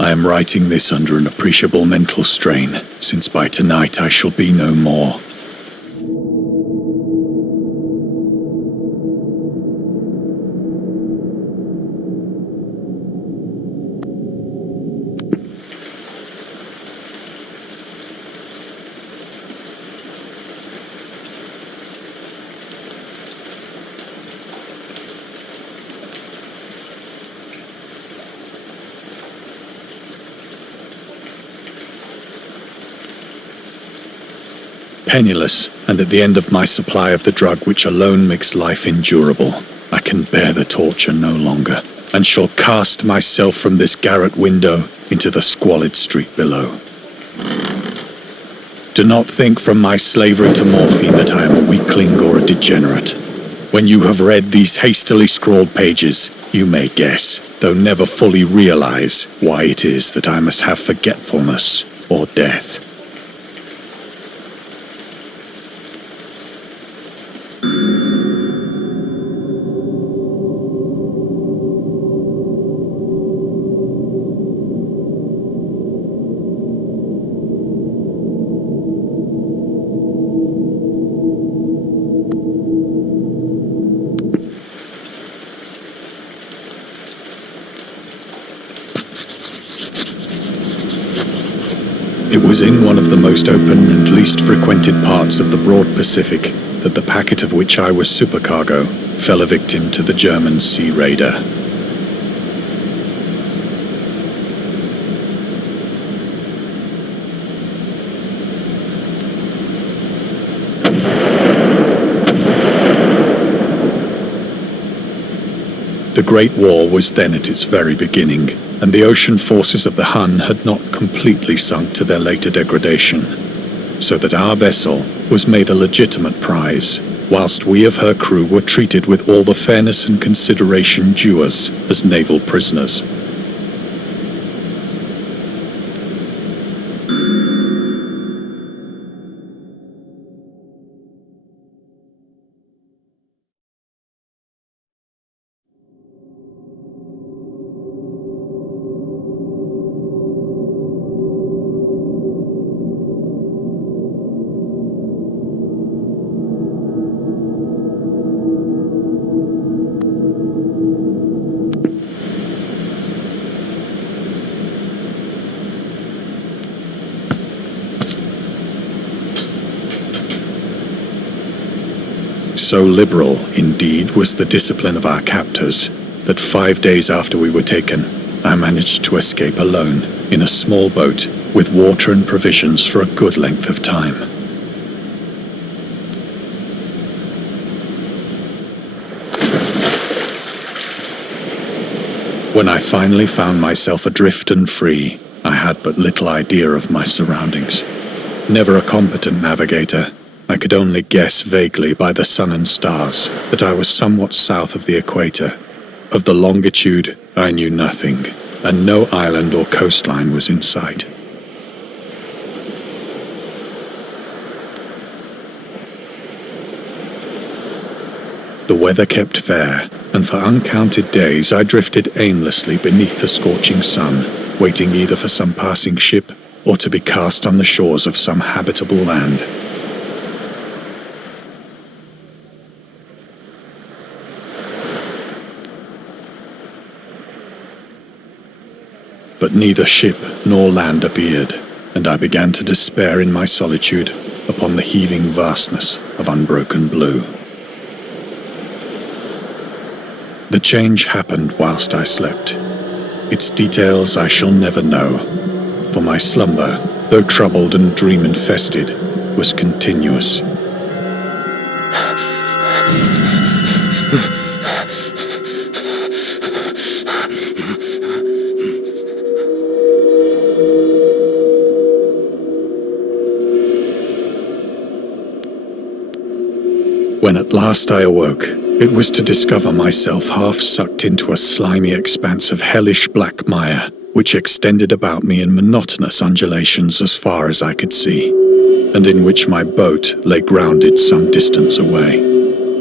I am writing this under an appreciable mental strain, since by tonight I shall be no more. Penniless, and at the end of my supply of the drug which alone makes life endurable, I can bear the torture no longer, and shall cast myself from this garret window into the squalid street below. Do not think from my slavery to morphine that I am a weakling or a degenerate. When you have read these hastily scrawled pages, you may guess, though never fully realize, why it is that I must have forgetfulness or death. It was in one of the most open and least frequented parts of the broad Pacific that the packet of which I was supercargo fell a victim to the German sea raider. The Great War was then at its very beginning, and the ocean forces of the Hun had not completely sunk to their later degradation, so that our vessel was made a legitimate prize, whilst we of her crew were treated with all the fairness and consideration due us as naval prisoners. So liberal, indeed, was the discipline of our captors, that 5 days after we were taken, I managed to escape alone, in a small boat, with water and provisions for a good length of time. When I finally found myself adrift and free, I had but little idea of my surroundings. Never a competent navigator, I could only guess vaguely by the sun and stars that I was somewhat south of the equator. Of the longitude, I knew nothing, and no island or coastline was in sight. The weather kept fair, and for uncounted days I drifted aimlessly beneath the scorching sun, waiting either for some passing ship or to be cast on the shores of some habitable land. But neither ship nor land appeared, and I began to despair in my solitude upon the heaving vastness of unbroken blue. The change happened whilst I slept. Its details I shall never know, for my slumber, though troubled and dream-infested, was continuous. When at last I awoke, it was to discover myself half sucked into a slimy expanse of hellish black mire, which extended about me in monotonous undulations as far as I could see, and in which my boat lay grounded some distance away.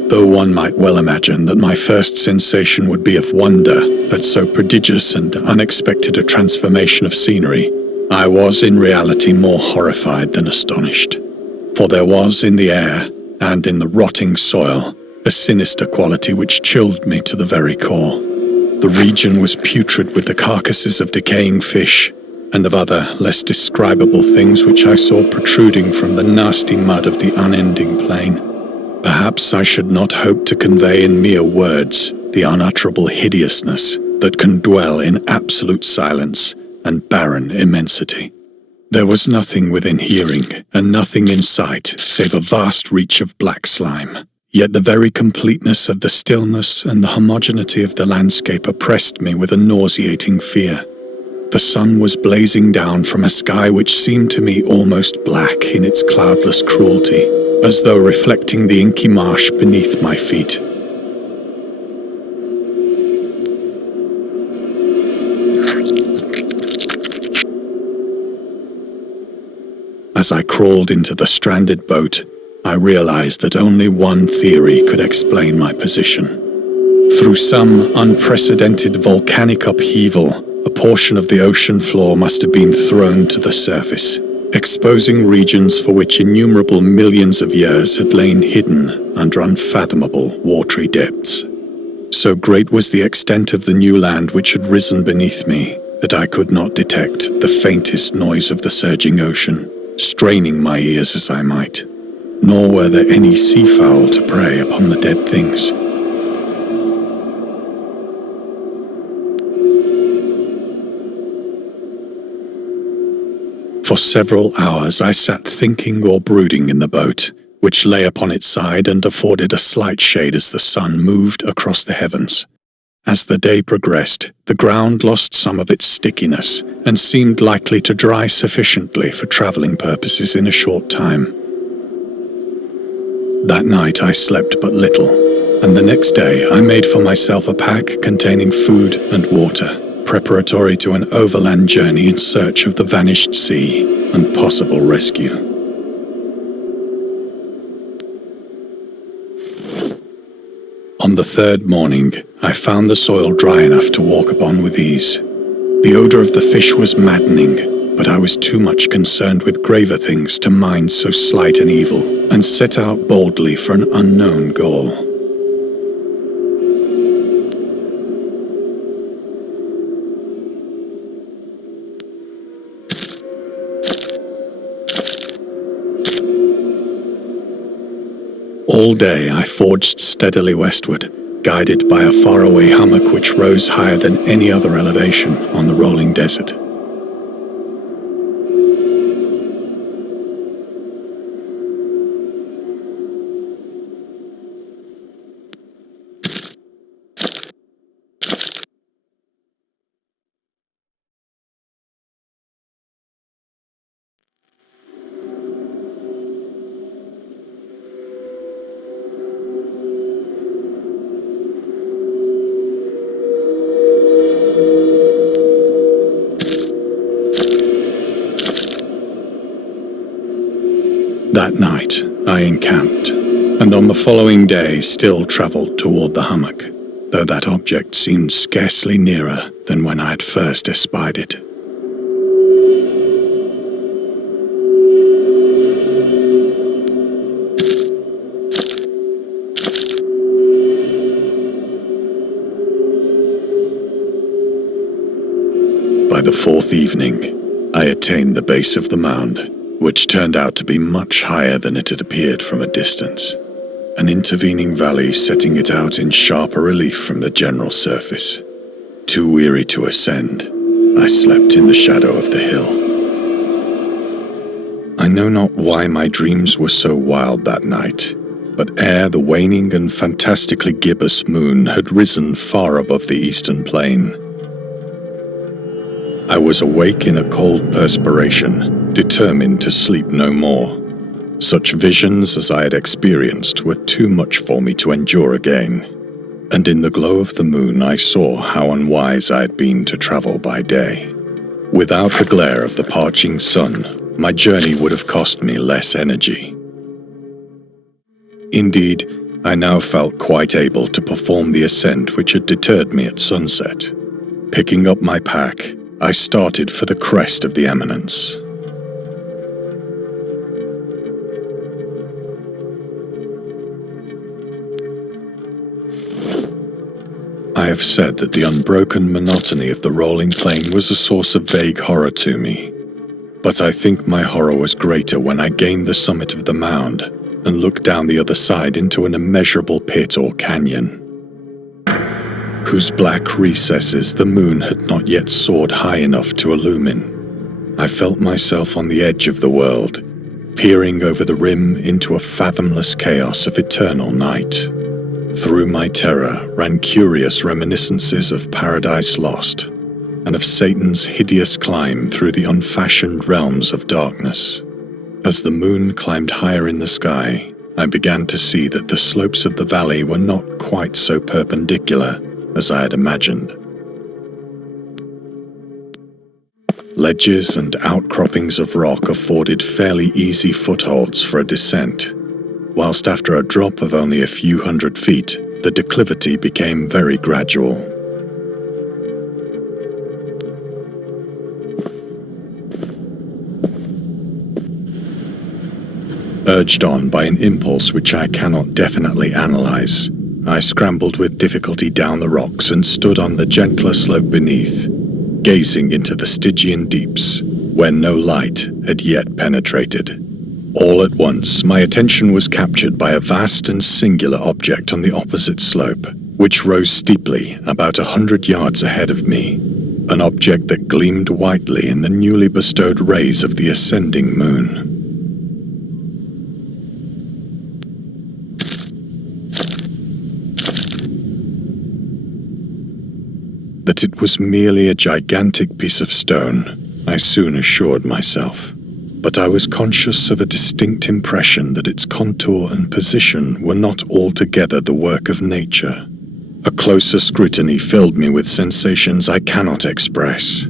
Though one might well imagine that my first sensation would be of wonder at so prodigious and unexpected a transformation of scenery, I was in reality more horrified than astonished. For there was in the air, and in the rotting soil, a sinister quality which chilled me to the very core. The region was putrid with the carcasses of decaying fish, and of other, less describable things which I saw protruding from the nasty mud of the unending plain. Perhaps I should not hope to convey in mere words the unutterable hideousness that can dwell in absolute silence and barren immensity. There was nothing within hearing, and nothing in sight, save a vast reach of black slime. Yet the very completeness of the stillness and the homogeneity of the landscape oppressed me with a nauseating fear. The sun was blazing down from a sky which seemed to me almost black in its cloudless cruelty, as though reflecting the inky marsh beneath my feet. As I crawled into the stranded boat, I realized that only one theory could explain my position. Through some unprecedented volcanic upheaval, a portion of the ocean floor must have been thrown to the surface, exposing regions for which innumerable millions of years had lain hidden under unfathomable watery depths. So great was the extent of the new land which had risen beneath me that I could not detect the faintest noise of the surging ocean, straining my ears as I might. Nor were there any seafowl to prey upon the dead things. For several hours I sat thinking or brooding in the boat, which lay upon its side and afforded a slight shade as the sun moved across the heavens. As the day progressed, the ground lost some of its stickiness and seemed likely to dry sufficiently for traveling purposes in a short time. That night I slept but little, and the next day I made for myself a pack containing food and water, preparatory to an overland journey in search of the vanished sea and possible rescue. On the third morning, I found the soil dry enough to walk upon with ease. The odor of the fish was maddening, but I was too much concerned with graver things to mind so slight an evil, and set out boldly for an unknown goal. All day I forged steadily westward, guided by a faraway hummock which rose higher than any other elevation on the rolling desert. That night, I encamped, and on the following day still travelled toward the hummock, though that object seemed scarcely nearer than when I had first espied it. By the fourth evening, I attained the base of the mound, which turned out to be much higher than it had appeared from a distance, an intervening valley setting it out in sharper relief from the general surface. Too weary to ascend, I slept in the shadow of the hill. I know not why my dreams were so wild that night, but ere the waning and fantastically gibbous moon had risen far above the eastern plain, I was awake in a cold perspiration, determined to sleep no more. Such visions as I had experienced were too much for me to endure again, and in the glow of the moon I saw how unwise I had been to travel by day. Without the glare of the parching sun, my journey would have cost me less energy. Indeed, I now felt quite able to perform the ascent which had deterred me at sunset. Picking up my pack, I started for the crest of the eminence. I have said that the unbroken monotony of the rolling plain was a source of vague horror to me, but I think my horror was greater when I gained the summit of the mound and looked down the other side into an immeasurable pit or canyon, whose black recesses the moon had not yet soared high enough to illumine. I felt myself on the edge of the world, peering over the rim into a fathomless chaos of eternal night. Through my terror ran curious reminiscences of Paradise Lost, and of Satan's hideous climb through the unfashioned realms of darkness. As the moon climbed higher in the sky, I began to see that the slopes of the valley were not quite so perpendicular as I had imagined. Ledges and outcroppings of rock afforded fairly easy footholds for a descent, whilst after a drop of only a few hundred feet, the declivity became very gradual. Urged on by an impulse which I cannot definitely analyze, I scrambled with difficulty down the rocks and stood on the gentler slope beneath, gazing into the Stygian deeps, where no light had yet penetrated. All at once, my attention was captured by a vast and singular object on the opposite slope, which rose steeply about 100 yards ahead of me, an object that gleamed whitely in the newly bestowed rays of the ascending moon. That it was merely a gigantic piece of stone, I soon assured myself, but I was conscious of a distinct impression that its contour and position were not altogether the work of nature. A closer scrutiny filled me with sensations I cannot express.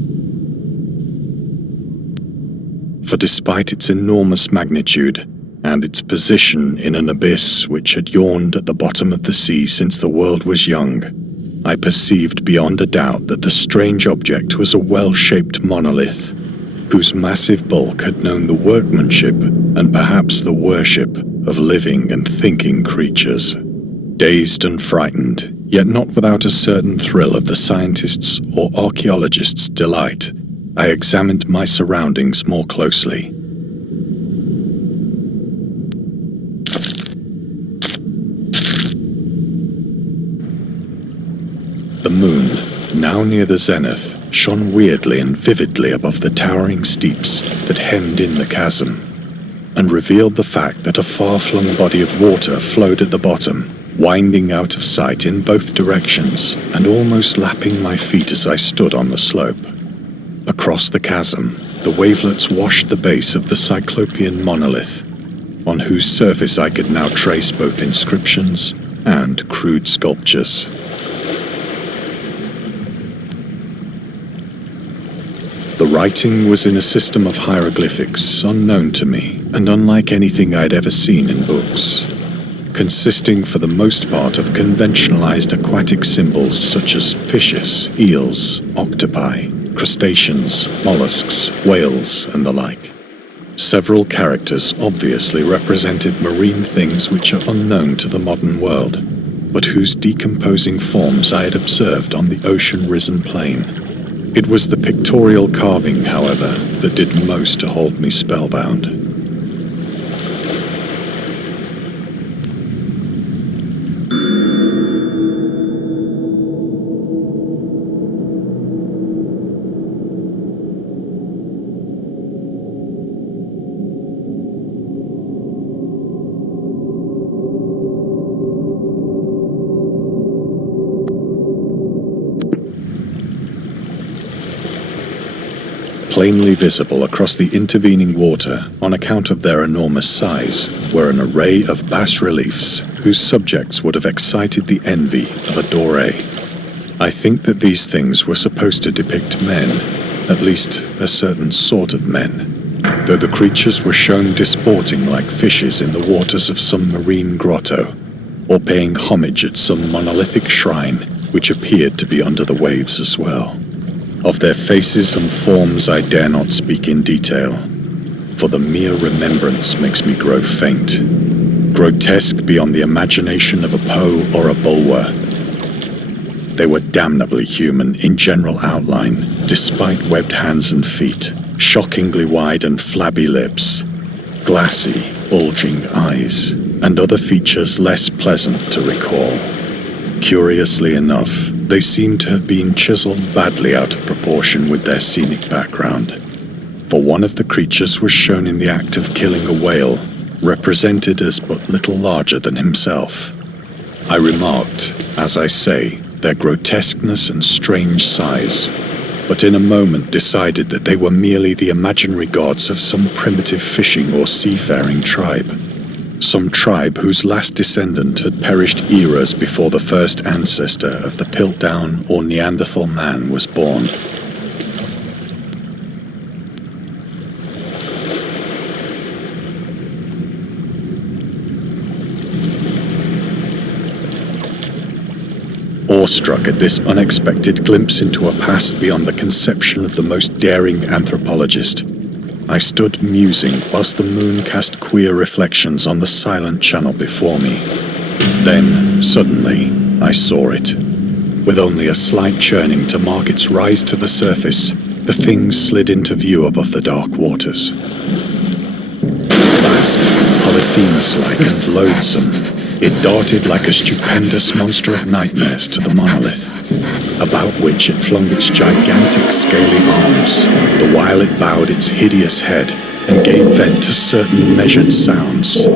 For despite its enormous magnitude, and its position in an abyss which had yawned at the bottom of the sea since the world was young, I perceived beyond a doubt that the strange object was a well-shaped monolith, whose massive bulk had known the workmanship and perhaps the worship of living and thinking creatures. Dazed and frightened, yet not without a certain thrill of the scientist's or archaeologist's delight, I examined my surroundings more closely. The moon, now near the zenith, shone weirdly and vividly above the towering steeps that hemmed in the chasm, and revealed the fact that a far-flung body of water flowed at the bottom, winding out of sight in both directions and almost lapping my feet as I stood on the slope. Across the chasm, the wavelets washed the base of the cyclopean monolith, on whose surface I could now trace both inscriptions and crude sculptures. The writing was in a system of hieroglyphics unknown to me and unlike anything I'd ever seen in books, consisting for the most part of conventionalized aquatic symbols such as fishes, eels, octopi, crustaceans, mollusks, whales, and the like. Several characters obviously represented marine things which are unknown to the modern world, but whose decomposing forms I had observed on the ocean-risen plain. It was the pictorial carving, however, that did most to hold me spellbound. Plainly visible across the intervening water, on account of their enormous size, were an array of bas-reliefs whose subjects would have excited the envy of a Doré. I think that these things were supposed to depict men, at least a certain sort of men, though the creatures were shown disporting like fishes in the waters of some marine grotto. or paying homage at some monolithic shrine which appeared to be under the waves as well. Of their faces and forms I dare not speak in detail, for the mere remembrance makes me grow faint, grotesque beyond the imagination of a Poe or a Bulwer. They were damnably human in general outline, despite webbed hands and feet, shockingly wide and flabby lips, glassy, bulging eyes, and other features less pleasant to recall. Curiously enough, they seem to have been chiseled badly out of proportion with their scenic background, for one of the creatures was shown in the act of killing a whale, represented as but little larger than himself. I remarked, as I say, their grotesqueness and strange size, but in a moment decided that they were merely the imaginary gods of some primitive fishing or seafaring tribe. Some tribe whose last descendant had perished eras before the first ancestor of the Piltdown or Neanderthal man was born. Awestruck at this unexpected glimpse into a past beyond the conception of the most daring anthropologist, I stood musing whilst the moon cast queer reflections on the silent channel before me. Then, suddenly, I saw it. With only a slight churning to mark its rise to the surface, the thing slid into view above the dark waters. Vast, Polyphemus-like and loathsome, it darted like a stupendous monster of nightmares to the monolith, about which it flung its gigantic scaly arms, the while it bowed its hideous head and gave vent to certain measured sounds.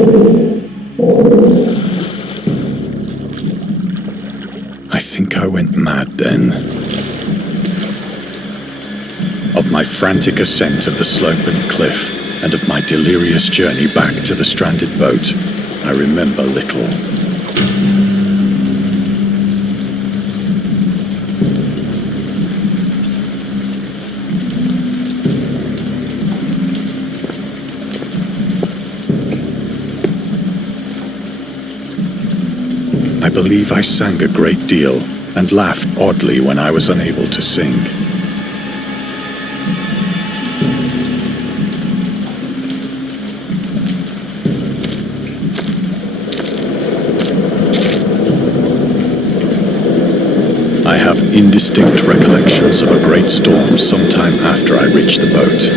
I think I went mad then. Of my frantic ascent of the slope and cliff, and of my delirious journey back to the stranded boat, I remember little. I believe I sang a great deal and laughed oddly when I was unable to sing. I have indistinct recollections of a great storm sometime after I reached the boat.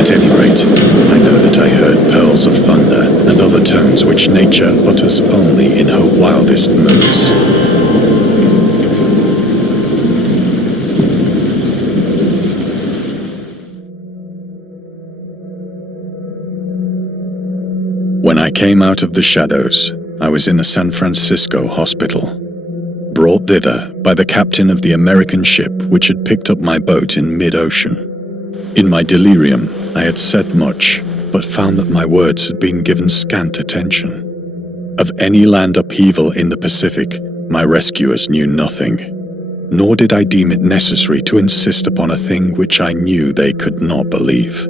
At any rate, I know that I heard pearls of thunder and other tones which nature utters only in her wildest moods. When I came out of the shadows, I was in a San Francisco hospital, brought thither by the captain of the American ship which had picked up my boat in mid-ocean. In my delirium, I had said much, but found that my words had been given scant attention. Of any land upheaval in the Pacific, my rescuers knew nothing, nor did I deem it necessary to insist upon a thing which I knew they could not believe.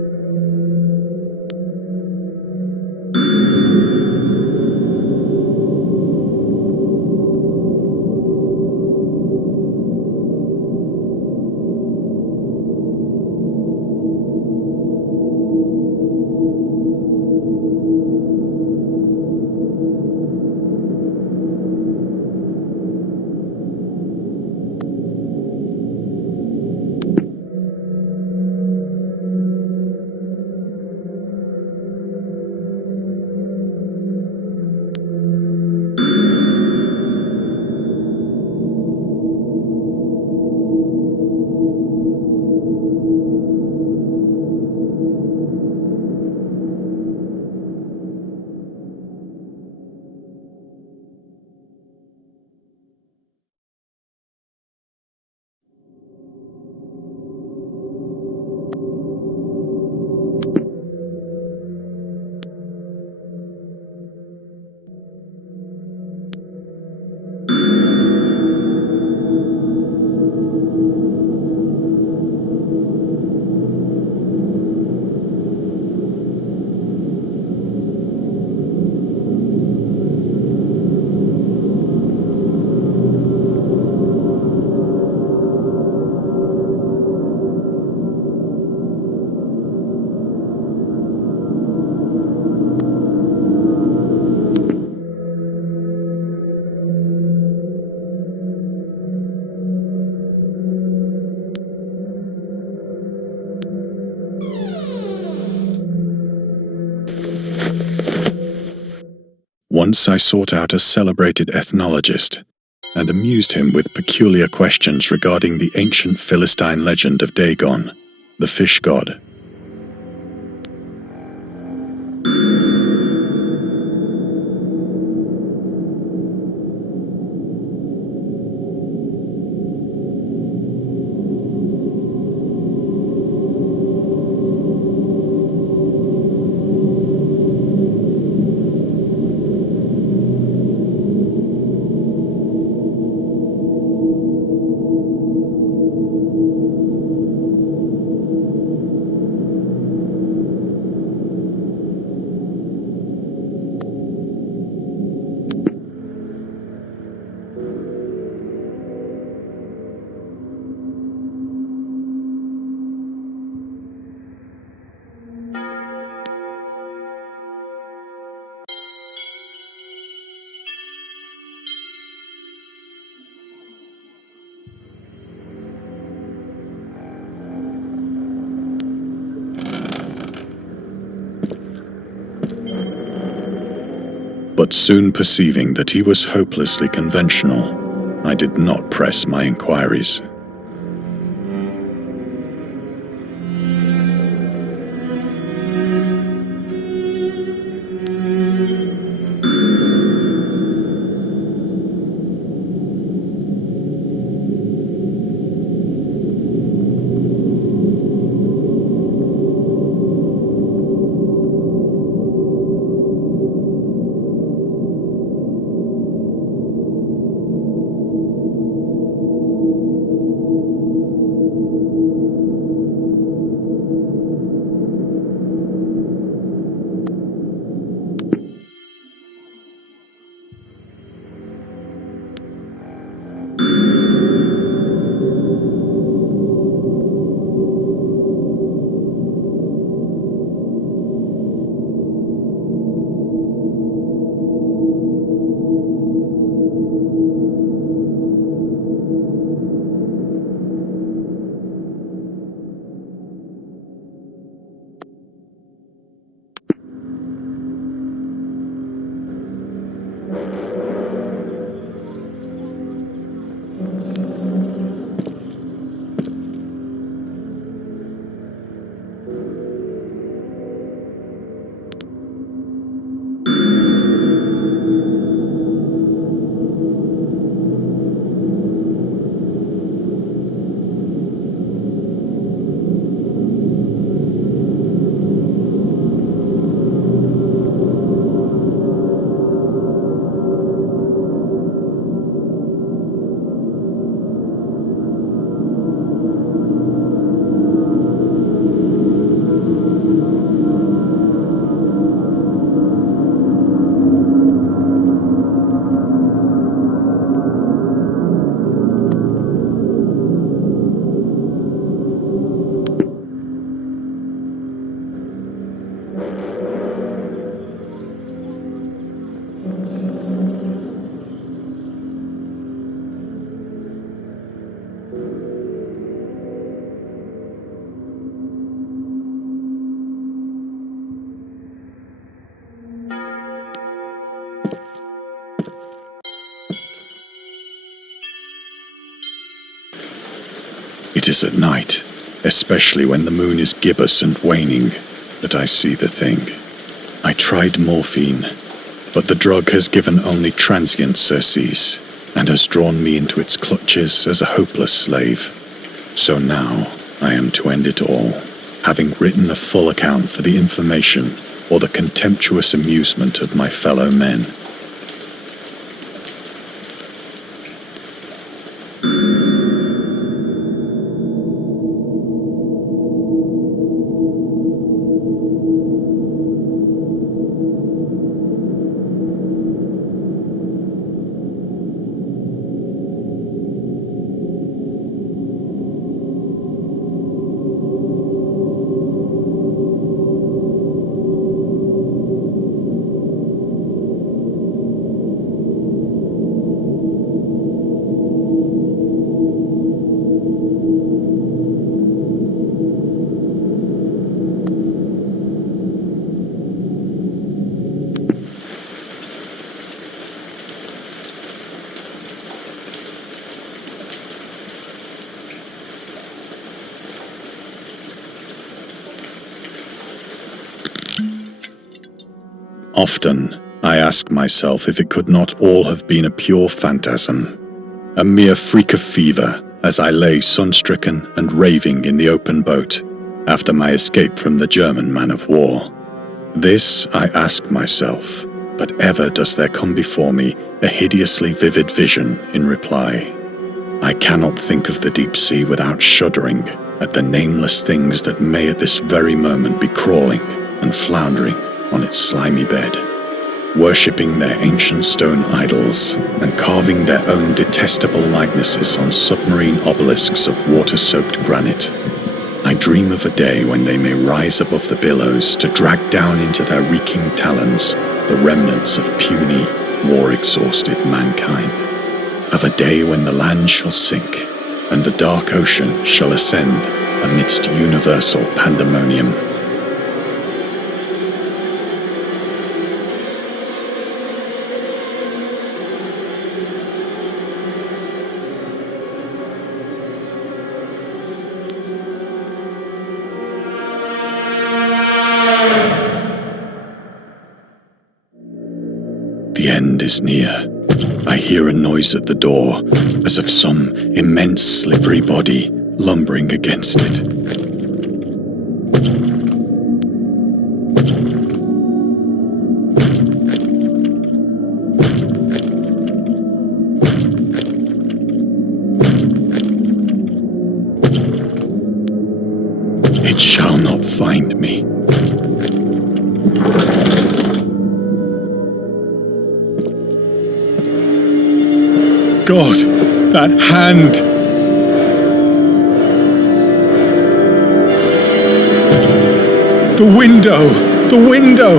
Once I sought out a celebrated ethnologist and amused him with peculiar questions regarding the ancient Philistine legend of Dagon, the fish god. But soon perceiving that he was hopelessly conventional, I did not press my inquiries. It is at night, especially when the moon is gibbous and waning, that I see the thing. I tried morphine, but the drug has given only transient surcease, and has drawn me into its clutches as a hopeless slave. So now I am to end it all, having written a full account for the information or the contemptuous amusement of my fellow men. Often, I ask myself if it could not all have been a pure phantasm, a mere freak of fever as I lay sun-stricken and raving in the open boat after my escape from the German man-of-war. This I ask myself, but ever does there come before me a hideously vivid vision in reply. I cannot think of the deep sea without shuddering at the nameless things that may at this very moment be crawling and floundering on its slimy bed, worshipping their ancient stone idols and carving their own detestable likenesses on submarine obelisks of water-soaked granite. I dream of a day when they may rise above the billows to drag down into their reeking talons the remnants of puny, war-exhausted mankind. Of a day when the land shall sink and the dark ocean shall ascend amidst universal pandemonium. The end is near. I hear a noise at the door, as of some immense slippery body lumbering against it. It shall not find me. God, that hand! The window! The window!